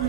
มั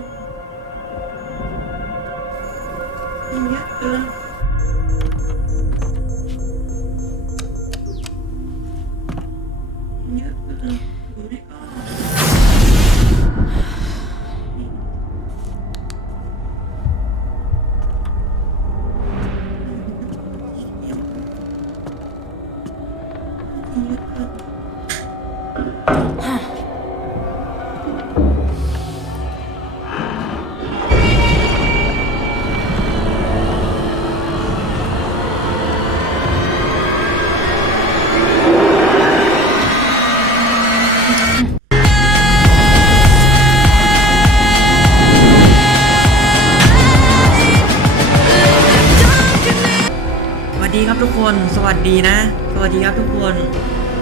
ครับทุกคนสวัสดีนะ สวัสดีครับทุกคน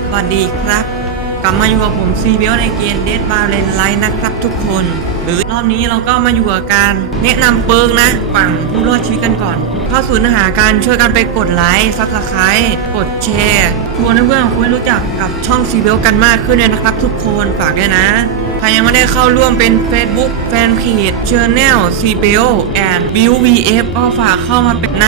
สวัสดีครับ กลับมาอยู่กับผมซีเบลในเกมเดดบาเลนไลท์นะครับทุกคน หรือรอบนี้เราก็มาอยู่กับการแนะนำเปิร์กนะ ฝั่งผู้รอดชีวิตกันก่อน เข้าสู่เนื้อหาการช่วยกันไปกดไลค์ซับสไครต์กดแชร์ชวนเพื่อนๆคุยรู้จักกับช่องซีเบลกันมากขึ้นเลยนะครับ ทุกคนฝากด้วยนะ รยังไม่ได้เข้าร่วมเป็น Facebook Fanpage Channel c b l and b u VF ก็ฝากเข้ามาเป็นใน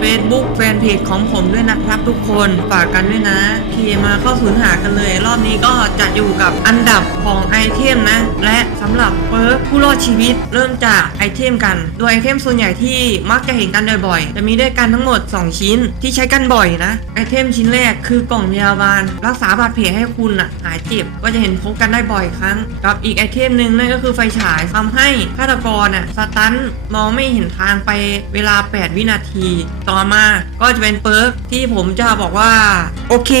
Facebook Fanpage ของผมด้วยนะครับทุกคนฝากกันด้วยนะเคมาเข้าสู่เนื้อหากันเลย รอบนี้ก็จะอยู่กับอันดับของไอเทมนะ และสำหรับเปิร์กผู้รอดชีวิตเริ่มจากไอเทมกัน โดยไอเทมส่วนใหญ่ที่มักจะเห็นกันบ่อยๆ จะมีด้วยกันทั้งหมด 2 ชิ้นที่ใช้กันบ่อยนะ ไอเทมชิ้นแรกคือกล่องพยาบาล รักษาบาดแผลให้คุณอะหายเจ็บก็จะเห็นพบกันได้บ่อยครั้ง กับอีกไอเทมหนึ่งนั่นก็คือไฟฉายทำให้ฆาตกรอะสตันมองไม่เห็นทางไปเวลา 8 วินาที ต่อมาก็จะเป็นเปิร์กที่ผมจะบอกว่า โอเค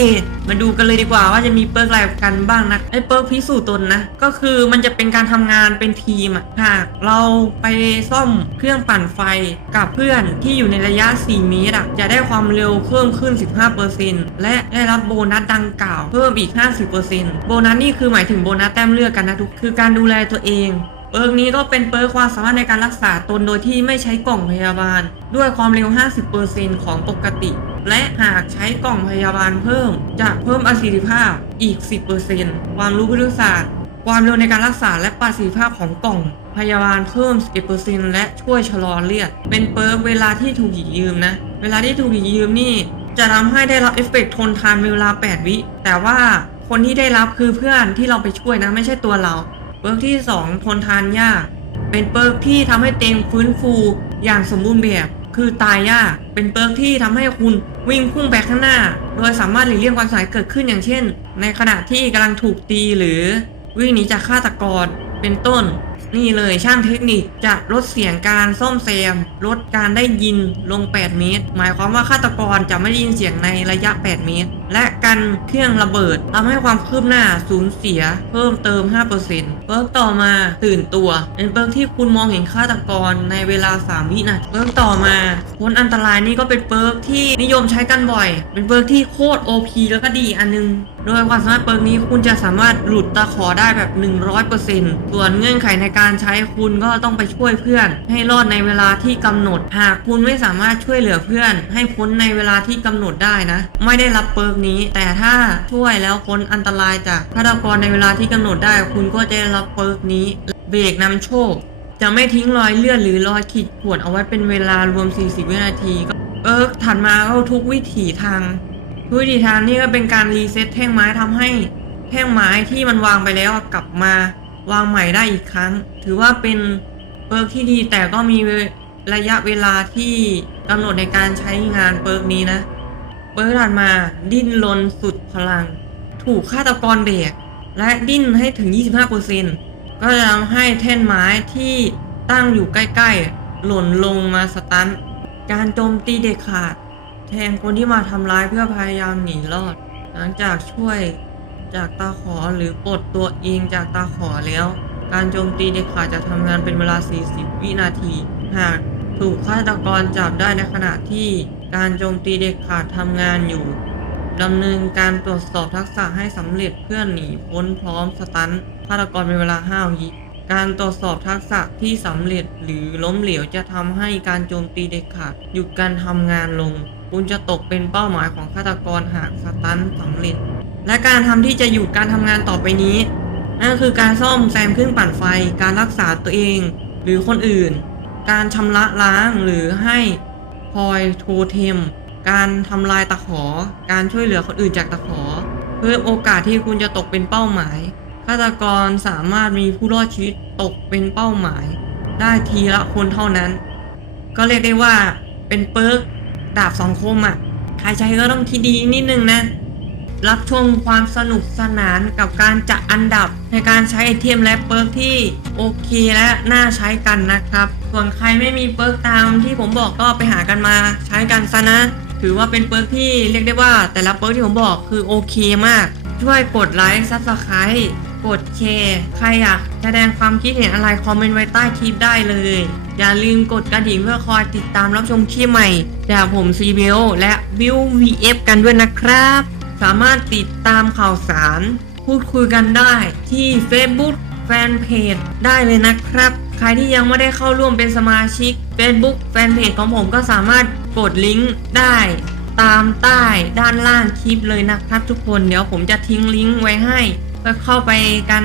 มาดูกันเลยดีกว่าว่าจะมีเปิร์กอะไรกันบ้างนะไอ้เปิร์กพิสูจน์ตนนะ ก็คือมันจะเป็นการทำงานเป็นทีมอะหากเราไปซ่อมเครื่องปั่นไฟกับเพื่อนที่อยู่ในระยะ 4 เมตรอะจะได้ความเร็วเพิ่มขึ้น 15%และได้รับโบนัสดังกล่าวเพิ่มอีก 50%โบนัสนี่คือหมายถึงโบนัสแต้มเลือกกันนะทุกคือการดูแลตัวเองเปิร์กนี้ก็เป็นเปิร์กความสามารถในการรักษาตนโดยที่ไม่ใช้กล่องพยาบาล ด้วยความเร็ว 50%ของปกติ และหากใช้กล่องพยาบาลเพิ่ม จะเพิ่มประสิทธิภาพอีก 10%ความรู้วิทยาศาสตร์ ความเร็วในการรักษาและประสิทธิภาพของกล่องพยาบาลเพิ่ม11%และช่วยชะลอเลือด เป็นเปิร์กเวลาที่ถูกหยิบยืมนะ เวลาที่ถูกหยิบยืมนี่ จะทำให้ได้รับเอฟเฟกต์ทนทานเวลา 8 วิ แต่ว่าคนที่ได้รับคือเพื่อนที่เราไปช่วยนะไม่ใช่ตัวเรา เปิร์กที่ 2 ทนทานยาก เป็นเปิร์กที่ทำให้เต็มฟื้นฟูอย่างสมบูรณ์แบบ คือตายยาก เป็นเปิร์กที่ทำให้คุณวิ่งพุ่งไปข้างหน้า โดยสามารถหลีกเลี่ยงความเสียหายเกิดขึ้นอย่างเช่น ในขณะที่กำลังถูกตีหรือวิ่งหนีจากฆาตกรเป็นต้น นี่เลยช่างเทคนิคจะลดเสียงการซ่อมแซม ลดการได้ยินลง 8 เมตร หมายความว่าฆาตกรจะไม่ได้ยินเสียงในระยะ 8 เมตร และกันเครื่องระเบิดทำให้ความคืบหน้าสูญเสีย เพิ่มเติม 5%เปิร์กต่อมาตื่นตัวเป็นเปิร์กที่คุณมองเห็นฆาตกรในเวลา 3 วินาทีเปิร์กต่อมาพ้นอันตรายนี่ก็เป็นเปิร์กที่นิยมใช้กันบ่อย เป็นเปิร์กที่โคตร OP แล้วก็ดีอันนึง โดยความสามารถเปิร์กนี้คุณจะสามารถหลุดตาขอได้แบบ 100%ส่วนเงื่อนไขในการใช้คุณก็ต้องไปช่วยเพื่อน ให้รอดในเวลาที่กำหนด หากคุณไม่สามารถช่วยเหลือเพื่อน ให้พ้นในเวลาที่กำหนดได้นะ ไม่ได้รับเปิร์กนี้ แต่ถ้าช่วยแล้วพ้นอันตรายจากฆาตกรในเวลาที่กำหนดได้ คุณก็จะได้รับเปิร์กนี้เบรกนำโชค จะไม่ทิ้งรอยเลือดหรือรอยขีดข่วนเอาไว้เป็นเวลารวม 40 วินาทีก็เปิร์กถัดมาก็ทุกวิถีทาง วิธีทางนี่ก็เป็นการรีเซ็ตแท่งไม้ทำให้แท่งไม้ที่มันวางไปแล้วกลับมาวางใหม่ได้อีกครั้ง ถือว่าเป็นเปิร์กที่ดีแต่ก็มีระยะเวลาที่กำหนดในการใช้งานเปิร์กนี้นะ เปิร์กถัดมาดิ้นรนสุดพลัง ถูกฆาตกรเบรกและดิ้นให้ถึง 25%ก็จะทำให้แท่นไม้ที่ตั้งอยู่ใกล้ๆ หล่นลงมาสตัน การโจมตีเด็ดขาด แทงคนที่มาทำร้ายเพื่อพยายามหนีรอด หลังจากช่วยจากตาขอหรือปลดตัวเองจากตาขอแล้ว การโจมตีเด็ดขาดจะทำงานเป็นเวลา 40 วินาที หากถูกฆาตกรจับได้ในขณะที่การโจมตีเด็ดขาดทำงานอยู่ดำเนินการตรวจสอบทักษะให้สำเร็จเพื่อหนีพ้นพร้อมสตันฆาตกรเป็นเวลา5วิการตรวจสอบทักษะที่สำเร็จหรือล้มเหลวจะทำให้การโจมตีเด็ดขาดหยุดการทำงานลง คุณจะตกเป็นเป้าหมายของฆาตกรหากสตันสำเร็จ และการทำที่จะหยุดการทำงานต่อไปนี้ นั่นคือการซ่อมแซมเครื่องปั่นไฟ การรักษาตัวเอง หรือคนอื่น การชำระล้างหรือให้พอยโทเทม การทำลายตะขอ การช่วยเหลือคนอื่นจากตะขอ เพิ่มโอกาสที่คุณจะตกเป็นเป้าหมายฆาตกรสามารถมีผู้รอดชีวิตตกเป็นเป้าหมาย ได้ทีละคนเท่านั้น ก็เรียกได้ว่าเป็นเปิร์ก ดาบสองคมอะ ใครใช้ก็ต้องคิดดีนิดนึงนะ รับชมความสนุกสนานกับการจัดอันดับในการใช้ไอเทมและเปิร์กที่โอเคและน่าใช้กันนะครับ ส่วนใครไม่มีเปิร์กตามที่ผมบอกก็ไปหากันมาใช้กันซะนะ ถือว่าเป็นเปิร์กที่เรียกได้ว่า แต่ละเปิร์กที่ผมบอกคือโอเคมาก ช่วยกดไลค์ซับสไครต์กดแชร์ใครอยากแสดงความคิดเห็นอะไรคอมเมนต์ไว้ใต้คลิปได้เลย อย่าลืมกดกระดิ่งเพื่อคอยติดตามรับชมคลิปใหม่ จากผมซีเบลและวิว VF กันด้วยนะครับ สามารถติดตามข่าวสาร พูดคุยกันได้ที่ Facebook แฟนเพจได้เลยนะครับ ใครที่ยังไม่ได้เข้าร่วมเป็นสมาชิก Facebook แฟนเพจของผมก็สามารถกดลิงก์ได้ตามใต้ด้านล่างคลิปเลยนะครับ ทุกคนเดี๋ยวผมจะทิ้งลิงก์ไว้ให้ก็เข้าไปกัน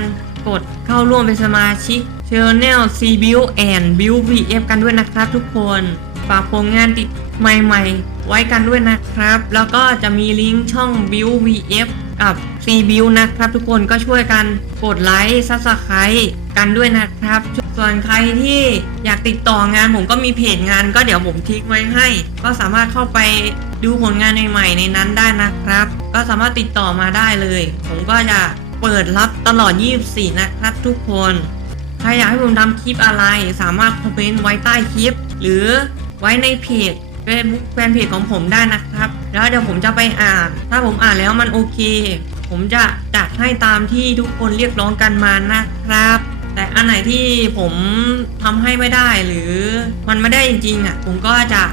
กดเข้าร่วมเป็นสมาชิก Channel C Build and Build VF กันด้วยนะครับทุกคนฝากผลงานติดใหม่ๆ ไว้กันด้วยนะครับ แล้วก็จะมีลิงก์ช่อง Build VF กับ C Build นะครับ ทุกคนก็ช่วยกันกดไลค์ซับสไครต์กันด้วยนะครับ ส่วนใครที่อยากติดต่องานผมก็มีเพจงานก็เดี๋ยวผมทิ้งไว้ให้ ก็สามารถเข้าไปดูผลงานใหม่ๆในนั้นได้นะครับ ก็สามารถติดต่อมาได้เลย ผมก็จะเปิดรับตลอด 24 นะครับทุกคน ใครอยากให้ผมทำคลิปอะไร สามารถคอมเมนต์ไว้ใต้คลิป หรือไว้ในเพจเฟซบุ๊กแฟนเพจของผมได้นะครับ แล้วเดี๋ยวผมจะไปอ่าน ถ้าผมอ่านแล้วมันโอเค ผมจะจัดให้ตามที่ทุกคนเรียกร้องกันมานะครับ แต่อันไหนที่ผมทำให้ไม่ได้หรือมันไม่ได้จริงๆอะผมก็จะ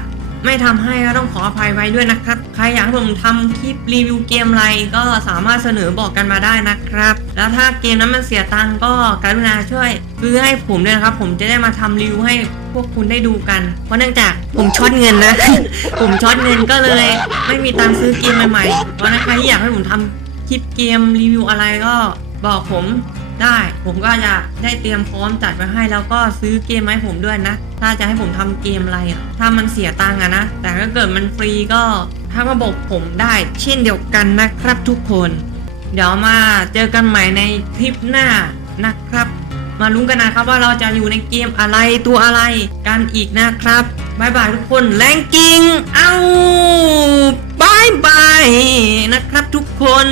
ไม่ทำให้ก็ต้องขออภัยไว้ด้วยนะครับ ใครอยากให้ผมทำคลิปรีวิวเกมอะไรก็สามารถเสนอบอกกันมาได้นะครับ แล้วถ้าเกมนั้นมันเสียตังก็กรุณาช่วยซื้อให้ผมด้วยนะครับ ผมจะได้มาทำรีวิวให้พวกคุณได้ดูกัน เพราะเนื่องจากผมช็อตเงินนะ ผมช็อตเงินก็เลย ไม่มีตังซื้อเกมใหม่ๆเพราะนั้นใครที่อยากให้ผมทำคลิปเกมรีวิวอะไรก็บอกผม ได้ ผมก็จะได้เตรียมพร้อมจัดไว้ให้แล้วก็ซื้อเกมมาให้ผมด้วยนะ ถ้าจะให้ผมทำเกมอะไรอะถ้ามันเสียตังค์อะนะ แต่ถ้าเกิดมันฟรีก็ถ้ามาบอกผมได้เช่นเดียวกันนะครับทุกคน เดี๋ยวมาเจอกันใหม่ในคลิปหน้านะครับ มาลุ้นกันนะครับว่าเราจะอยู่ในเกมอะไรตัวอะไรกันอีกนะครับบายบายทุกคนแรงกิ้งเอาบายบายนะครับทุกคน